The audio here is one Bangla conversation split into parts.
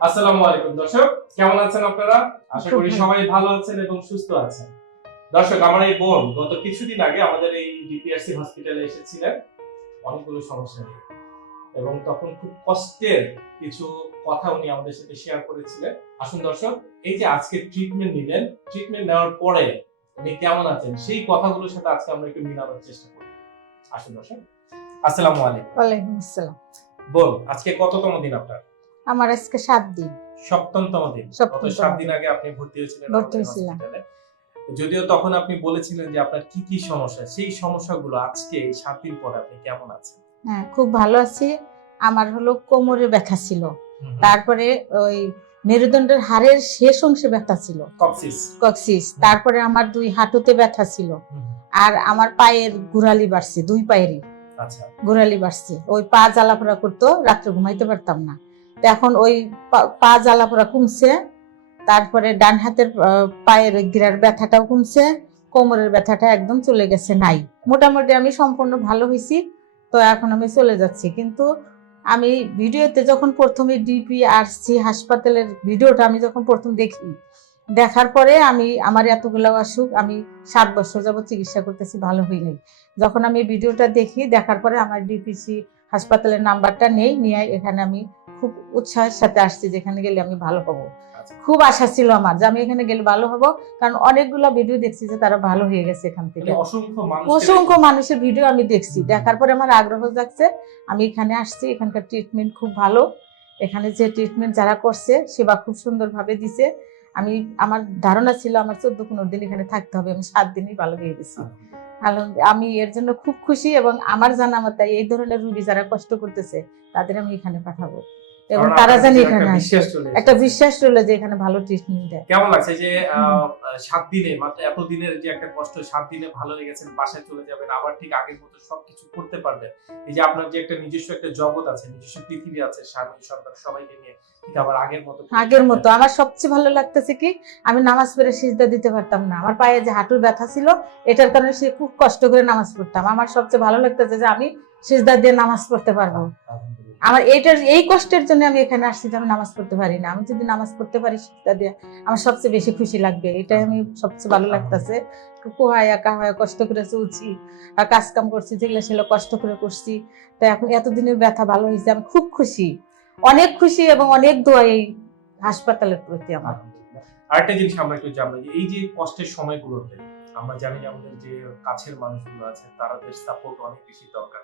আসসালামু আলাইকুম। দর্শক কেমন আছেন আপনারা? আশা করি সবাই ভালো আছেন এবং সুস্থ আছেন। দর্শক আমার এই বোন গত কিছুদিন আগে আমাদের এই ডিপিআরসি হসপিটালে এসেছিলেন। অনেকগুলো সমস্যা নিয়ে। এবং তখন খুব কষ্টের কিছু কথা উনি আমাদের সাথে শেয়ার করেছিলেন। আসুন দর্শক এই যে আজকে ট্রিটমেন্ট নিলেন ট্রিটমেন্ট নেওয়ার পরে উনি কেমন আছেন সেই কথাগুলোর সাথে আজকে আমরা একটু মিলানোর চেষ্টা করি। আসুন দর্শক। আসসালামু আলাইকুম। ওয়ালাইকুম আসসালাম। বোন আজকে কততম দিন আপনার? আমার আজকে সাত দিন। সপ্তমতম দিন। গত সাত দিন। আগে আপনি ভর্তি হয়েছিলেন ভর্তি হয়েছিলাম। যদিও তখন আপনি বলেছিলেন যে আপনার কি কি সমস্যা সেই সমস্যাগুলো আজকে এই সাত দিন পরে আপনি কেমন আছেন? হ্যাঁ খুব ভালো আছি। আমার হলো কোমরে ব্যথা ছিল। তারপরে ওই মেরুদণ্ডের হাড়ের শেষ অংশে ব্যথা ছিল। কক্সিস। কক্সিস। তারপরে আমার দুই হাঁটুতে ব্যথা ছিল। আর আমার পায়ের গোড়ালি বাড়ছে দুই পায়েরই। আচ্ছা। গোড়ালি বাড়ছে। ওই পা জ্বালাপোড়া করতো রাত্রে ঘুমাইতে পারতাম না। এখন ওই পা- পা জ্বালাপোড়া কমছে। তারপরে ডান হাতের পায়ের গিরার ব্যথাটাও কমছে। কোমরের ব্যথাটা একদম চলে গেছে নাই। মোটামুটি আমি সম্পূর্ণ ভালো হয়েছি তো এখন আমি চলে যাচ্ছি। কিন্তু আমি ভিডিওতে যখন প্রথমে ডিপি ডিপিআরসি হাসপাতালের ভিডিওটা আমি যখন প্রথম দেখি, দেখার পরে আমি, আমার এতগুলো অসুখ, আমি সাত বছর যাবত চিকিৎসা করতেছি, ভালো হই নাই। যখন আমি ভিডিওটা দেখি, দেখার পরে আমার ডিপিসি হাসপাতালের নাম্বারটা নেই, নিয়ে এখানে আমি খুব উৎসাহের সাথে আসছি যেখানে গেলে আমি ভালো হব। আচ্ছা। খুব আশা ছিল আমার যে আমি এখানে গেলে ভালো হব কারণ অনেকগুলো ভিডিও দেখছি যে তারা ভালো হয়ে গেছে এখান থেকে। অসংখ্য মানুষের ভিডিও আমি দেখছি। দেখার পরে আমার আগ্রহ জাগছে আমি এখানে আসছি এখানকার ট্রিটমেন্ট খুব ভালো। এখানে যে ট্রিটমেন্ট যারা করছে সেবা খুব সুন্দরভাবে দিছে। আমি আমার ধারণা ছিল আমার চোদ্দ পনেরো দিন এখানে থাকতে হবে আমি সাত দিনই ভালো হয়ে গেছি। আলহামদুলিল্লাহ, আমি এর জন্য খুব খুশি এবং আমার জানা মতে এই ধরনের রুগী যারা কষ্ট করতেছে তাদের আমি এখানে পাঠাবো। এবং তারা জানি এখানে একটা বিশ্বাস রইল যে এখানে ভালো ট্রিটমেন্ট দেয়। কেমন লাগছে যে সাত দিনে মাত্র এত দিনের যে একটা কষ্ট সাত দিনে ভালো হয়ে গেছেন বাসায় চলে যাবেন আবার ঠিক আগের মতো সবকিছু করতে পারবেন। এই যে আপনার যে একটা নিজস্ব একটা জগৎ আছে নিজস্ব পৃথিবী আছে স্বামী সন্তান সবাইকে নিয়ে ঠিক আবার আগের মতো আগের মতো। আমার সবচেয়ে ভালো লাগতেছে কি আমি নামাজ পড়ে সিজদা দিতে পারতাম না। আমার পায়ে যে হাঁটুর ব্যথা ছিল এটার কারণে সে খুব কষ্ট করে নামাজ পড়তাম। আমার সবচেয়ে ভালো লাগতেছে যে আমি সিজদা দিয়ে নামাজ পড়তে পারব। আমার এইটার এই কষ্টের জন্য আমি এখানে আসছি যে আমি নামাজ পড়তে পারি না। আমি যদি নামাজ পড়তে পারি সিজদা দিয়ে আমার সবচেয়ে বেশি খুশি লাগবে। এটাই আমি সবচেয়ে ভালো লাগতেছে। কুহায় একা হয়, কষ্ট করে চলছি আর কাজ কাম করছি, যেগুলো সেগুলো কষ্ট করে করছি। তো এখন এতদিনের ব্যথা ভালো হয়েছে, আমি খুব খুশি। অনেক খুশি এবং অনেক দোয়া এই হাসপাতালের প্রতি আমার। আলহামদুলিল্লাহ। আরেকটা জিনিস আমরা একটু জানব, যে এই যে কষ্টের সময়গুলোতে, আমরা জানি যে আমাদের যে কাছের মানুষগুলো আছে তাদের সাপোর্ট অনেক বেশি দরকার।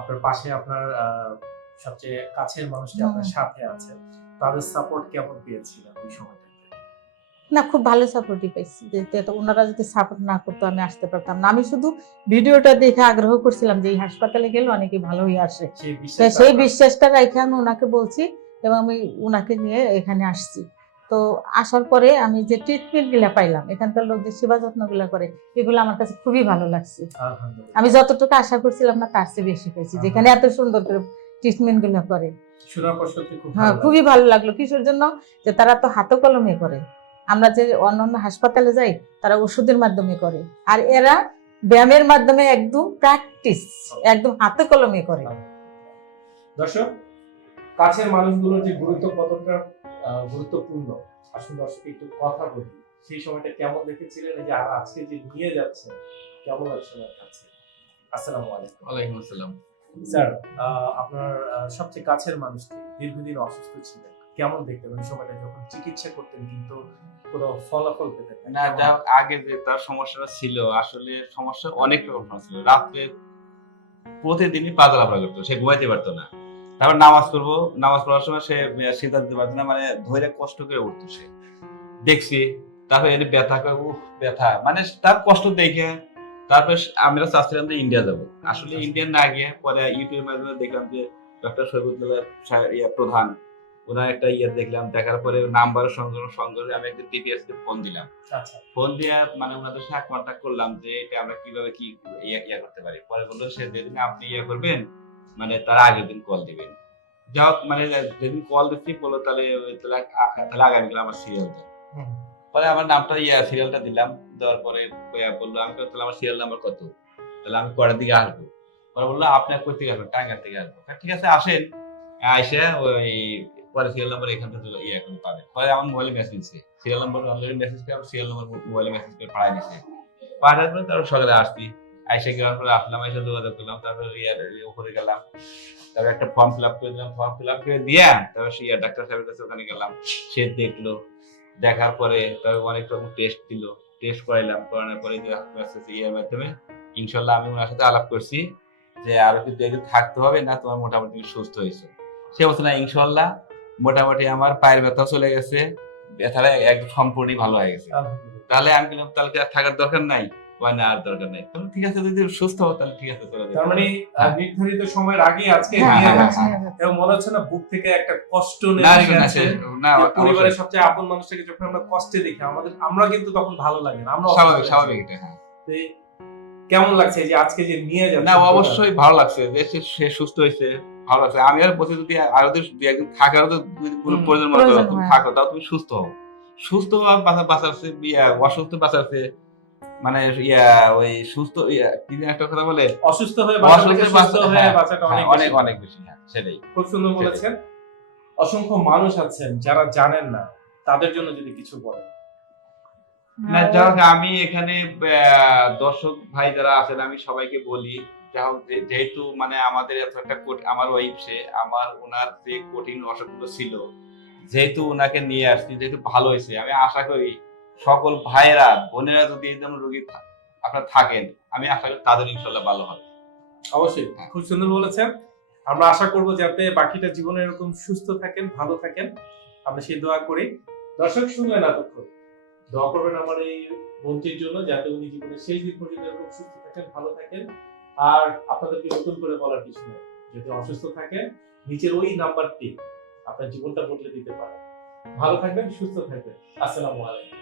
আপনার পাশে আপনার সবচেয়ে কাছের মানুষটি আপনার সাথে আছে তাদের সাপোর্ট কেমন পেয়েছিলেন ওই সময়টাতে? না খুব ভালো সাপোর্টই পাইছি ওনারা যদি সাপোর্ট না করতো আমি আসতে পারতাম না। আমি শুধু ভিডিওটা দেখে আগ্রহ করছিলাম যে এই হাসপাতালে গেলে অনেকে ভালো হয়ে আসে। সেই সেই বিশ্বাসটা রেখে আমি ওনাকে বলছি এবং আমি ওনাকে নিয়ে এখানে আসছি। তো আসার পরে আমি যে ট্রিটমেন্টগুলা পাইলাম এখানকার লোক যে সেবা যত্নগুলা করে এগুলো আমার কাছে খুবই ভালো লাগছে। আমি যতটুকু আশা করছিলাম না তার চেয়ে বেশি পেয়েছি। যেখানে এত সুন্দর করে ট্রিটমেন্টগুলো করে। হ্যাঁ খুবই ভালো লাগল কিসের জন্য? যে তারা তো হাতে কলমে করে। আমরা যে অন্যান্য হাসপাতালে যাই তারা ওষুধের মাধ্যমে করে। আর এরা ব্যায়ামের মাধ্যমে একদম প্র্যাকটিস একদম হাতে কলমে করে। দর্শক কাছের মানুষগুলোর যে গুরুত্ব কতটা গুরুত্বপূর্ণ। আসুন দর্শক একটু কথা বলি। সেই সময়টা কেমন দেখেছিলেন? যে আর আজকে যে নিয়ে যাচ্ছে কেমন লাগছে আমার কাছে? আসসালামু আলাইকুম। ওয়ালাইকুম আসসালাম। স্যার আপনার সবচেয়ে কাছের মানুষটি দীর্ঘদিন অসুস্থ ছিলেন। কেমন দেখতেন ওই সময়টা যখন চিকিৎসা করতেন কিন্তু কোনো ফলাফল পেতেন না। যা আগে যে তার সমস্যাটা ছিল আসলে সমস্যা অনেক রকম ছিল। রাত্রে প্রতিদিনই পাগলা পাগলা করতো সে ঘুমাইতে পারতো না। তারপর নামাজ পড়ব। নামাজ পড়ার সময় সে সিদ্ধা দিতে পারতো না মানে ধরে কষ্ট করে উঠতো সে। দেখছি তারপর এর ব্যথা করে, উফ ব্যথা। মানে তার কষ্ট দেখে তারপর আমরা চাচ্ছিলাম যে ইন্ডিয়া যাব। আসলে ইন্ডিয়া না গিয়ে পরে ইউটিউবের মাধ্যমে দেখলাম যে ডক্টর শহীদুল্লাহ প্রধান ওনার একটা ইয়ে দেখলাম। দেখার পরে নাম্বার সংগ্রহ সংগ্রহ আমি একটা ডিপিএস কে ফোন দিলাম। আচ্ছা। ফোন দিয়ে মানে ওনাদের সাথে কন্ট্যাক্ট করলাম যে এটা আমরা কীভাবে কি ইয়ে ইয়ে করতে পারি। পরে বলল সে যেদিন আপনি ইয়ে করবেন মানে তার আগের দিন কল দিবেন। যা হোক মানে যেদিন কল দিচ্ছি বলল তাহলে তাহলে আগামীকাল আমার সিরিয়াল দেয়। পরে আমার নামটা ইয়ে সিরিয়ালটা দিলাম দেওয়ার পরে বলল আমি তাহলে আমার সিরিয়াল নাম্বার কত? তাহলে আমি কটার দিকে আসব। পরে বলল আপনি কোথা থেকে আসবেন টাঙ্গার থেকে আসব। ঠিক আছে আসেন। আইসে ওই পরে সিরিয়াল নাম্বার এখান থেকে ইয়ে এখন পাবে পরে আমার মোবাইলে মেসেজ দিচ্ছে সিরিয়াল নাম্বার অলরেডি মেসেজ করে সিরিয়াল নাম্বার মোবাইলে মেসেজ করে পাঠাই দিচ্ছে পাঠার পরে তারপর সকালে আসছি। আইসে গেলার পরে আসলাম যোগাযোগ করলাম তারপরে উপরে গেলাম। তারপর একটা ফর্ম ফিল আপ করে দিলাম ফর্ম ফিল আপ করে দিয়ে তারপর সে ডাক্তার সাহেবের কাছে ওখানে গেলাম। সে দেখল দেখার পরে তারপর অনেক রকম টেস্ট দিল। টেস্ট করাইলাম করানোর পরে ইয়ের মাধ্যমে ইনশাল্লাহ আমি ওনার সাথে আলাপ করছি যে আরও কি দু একদিন থাকতে হবে না তোমার মোটামুটি সুস্থ হয়েছে। সে বলছে না ইনশাল্লাহ মোটামুটি আমার পায়ের ব্যথাও চলে গেছে ব্যথাটা একদম সম্পূর্ণই ভালো হয়ে গেছে। তাহলে আমি বললাম তাহলে থাকার দরকার নাই? কয় না আর দরকার নাই। তাহলে ঠিক আছে যদি সুস্থ হও তাহলে ঠিক আছে চলে তার মানে নির্ধারিত সময়ের আগে আজকে হ্যাঁ, নিয়ে হ্যাঁ, যাচ্ছে। হ্যাঁ, হ্যাঁ। এবং মনে হচ্ছে না বুক থেকে একটা কষ্ট না নেমে গেছে। না অবশ্যই। পরিবারের সবচেয়ে আপন মানুষটাকে যখন আমরা কষ্টে দেখি আমাদের আমরা কিন্তু তখন ভালো লাগে না আমরা স্বাভাবিক স্বাভাবিক এটা হ্যাঁ। কেমন লাগছে যে আজকে যে নিয়ে যাচ্ছে না অবশ্যই ভালো লাগছে যে সে- সুস্থ হয়েছে ভালো লাগছে। আমি আর বলছি যদি আরও যদি দু একদিন থাকারও তো কোনো প্রয়োজন মনে করো তুমি থাকো তাও তুমি সুস্থ হও। সুস্থ হওয়া বাঁচা বাঁচাচ্ছে অসুস্থ বাঁচাচ্ছে মানে ইয়া ওই সুস্থ কি একটা কথা বলে? অসুস্থ হয়ে সুস্থ বাঁচাটা অনেক অনেক বেশি। অনেক বেশি হ্যাঁ সেটাই খুব সুন্দর বলেছেন। অসংখ্য মানুষ আছেন যারা জানেন না তাদের জন্য যদি কিছু বলেন। না হোক, আমি এখানে আহ, দর্শক ভাই যারা আছেন আমি সবাইকে বলি যাই হোক, যে- যেহেতু মানে আমাদের এত একটা আমার ওয়াইফ সে আমার ওনার যে কঠিন অসুখগুলো ছিল যেহেতু ওনাকে নিয়ে আসছি যেহেতু ভালো হয়েছে আমি আশা করি সকল ভাইয়েরা বোনেরা যদি এই ধরনের রোগী আপনার থাকেন আমি আশা করি তাদের ইনশাল্লাহ ভালো হবে। অবশ্যই। খুব সুন্দর বলেছেন। আমরা আশা করব যাতে বাকিটা জীবনে এরকম সুস্থ থাকেন ভালো থাকেন। আমরা সেই দোয়া করি। দর্শক শুনলেন এতক্ষণ। দোয়া করবেন আমার এই বোনটির জন্য যাতে উনি জীবনের শেষ দিন পর্যন্ত এরকম সুস্থ থাকেন ভালো থাকেন। আর আপনাদেরকে নতুন করে বলার কিছু নেই। যদি অসুস্থ থাকেন নিচের ওই নাম্বারটি আপনার জীবনটা বদলে দিতে পারে ভালো থাকবেন সুস্থ থাকবেন। আসসালামু আলাইকুম।